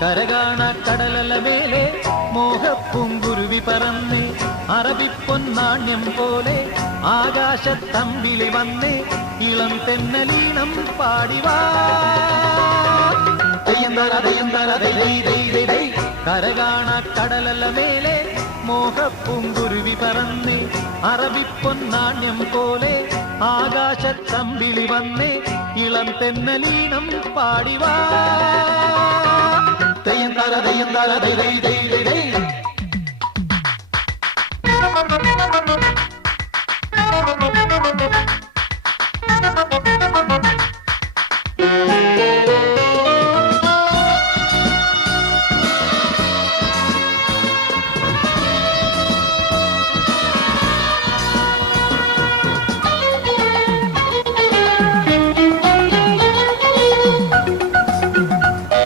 കരകാണ കടലല മേലെ മോഹപ്പൂങ്കുരുവി പറന്നേ അറബിപ്പൊന്നാണ്യം പോലെ ആകാശത്തമ്പിളി വന്നേ ഇളം തെന്നലീണം പാടിവാ കരകാണ കടലല മേലെ മോഹപ്പൂങ്കുരുവി പറന്നേ അറബിപ്പൊന്നാണ്യം പോലെ ആകാശത്തമ്പിളി വന്നേ ഇളം തെന്നലീണം പാടിവാ.